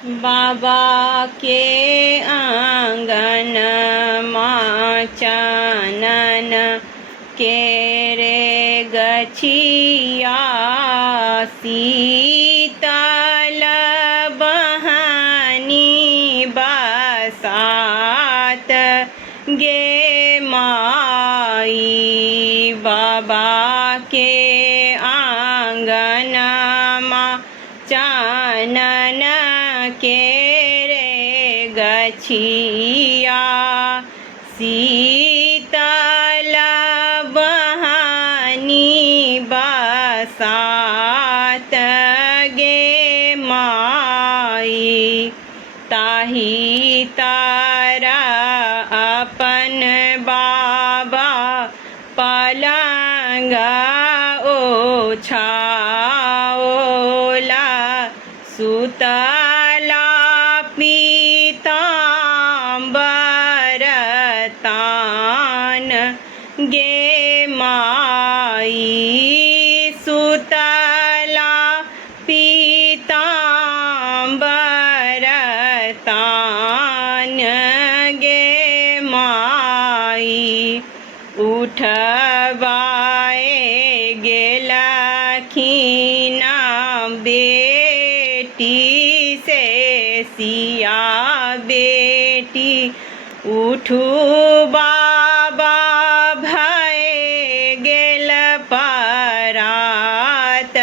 बाबा के आंगन माँ चानन केरे गछिया शीतल बहनी बसात गे माई। बाबा के आंगन माँ चानन केरे गछिया शीतल बहनी बसात गे माई। ताही तारा अपन बाबा पलंग ओछाओला सुतला पीताम्बर तान गे माई। सुतला पीताम्बर तान गे माई। उठबाए गेलखिन बेटी से सिया बेटी उठू बाबा भए गेल परात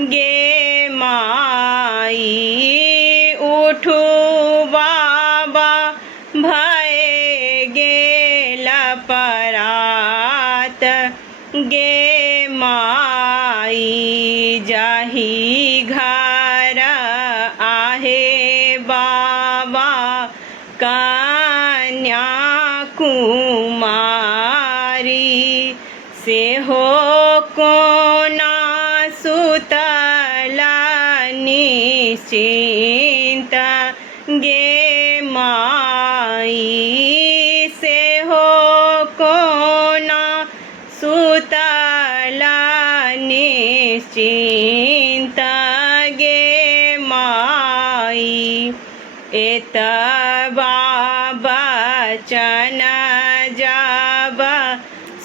गे माई। उठू बाबा भए गेल परात गे माई। जाही घर आहे बाबा कन्या कुमारी से हो कोना सुतला निश्चिंत गे माई। से हो कोना सुतला निश्चिंत गे माई। एतबा बचन जब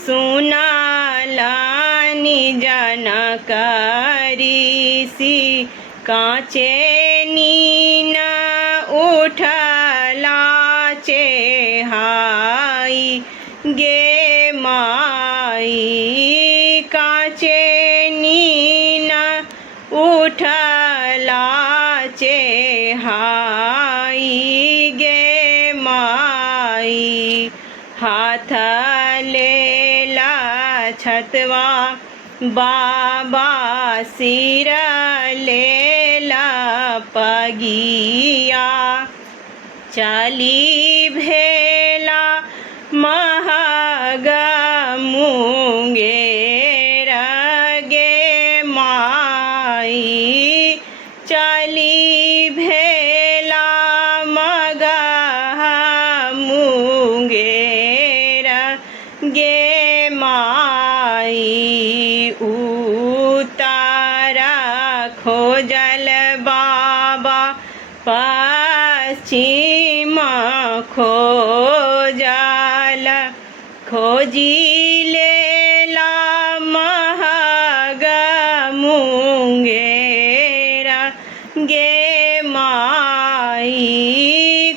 सुनलनि जनक ऋषि काँचे नीन उठला चेहाई गे माई। काँचे नीन उठला चेहाई गे माई। हाथ लेला छतवा बाबा सिर लेला पगिया चली भेला महग मुंगेर गे माई। चली भेला मगह मुंगेर गे माई। उतार खोजल बाबा पश्चिम खोजल खोजी लेला महग मुंगेर गे माई।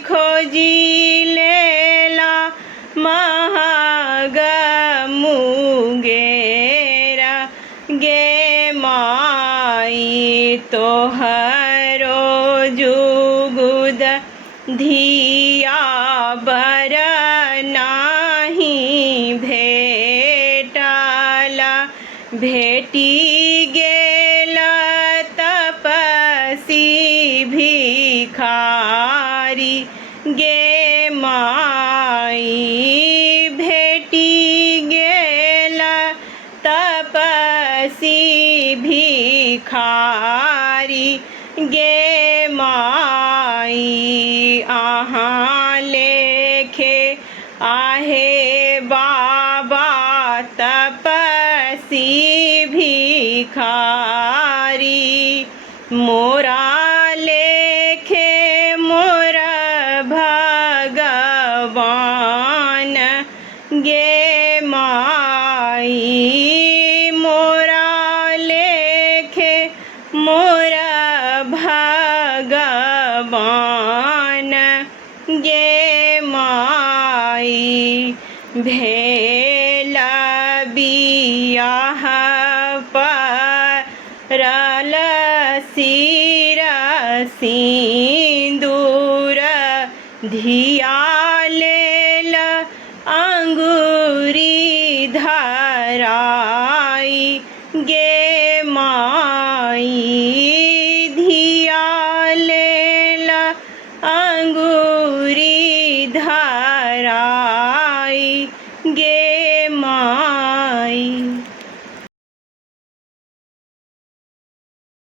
खोजी लेला महग मुंगेर गे माई। तोहरो जुगुद धिया बर नाही भेटल भेटी गेल तपसी भिखारी गे माई। भेटी गेल तपसी भिखारी गे माई। आहाँ लेखे आहे बाबा तपसी भिखारी मोरा लेखे गे माई मोरा लेखे मोरा भगवान गे माई भेला बियाह परल सिर सिंदूर धियाले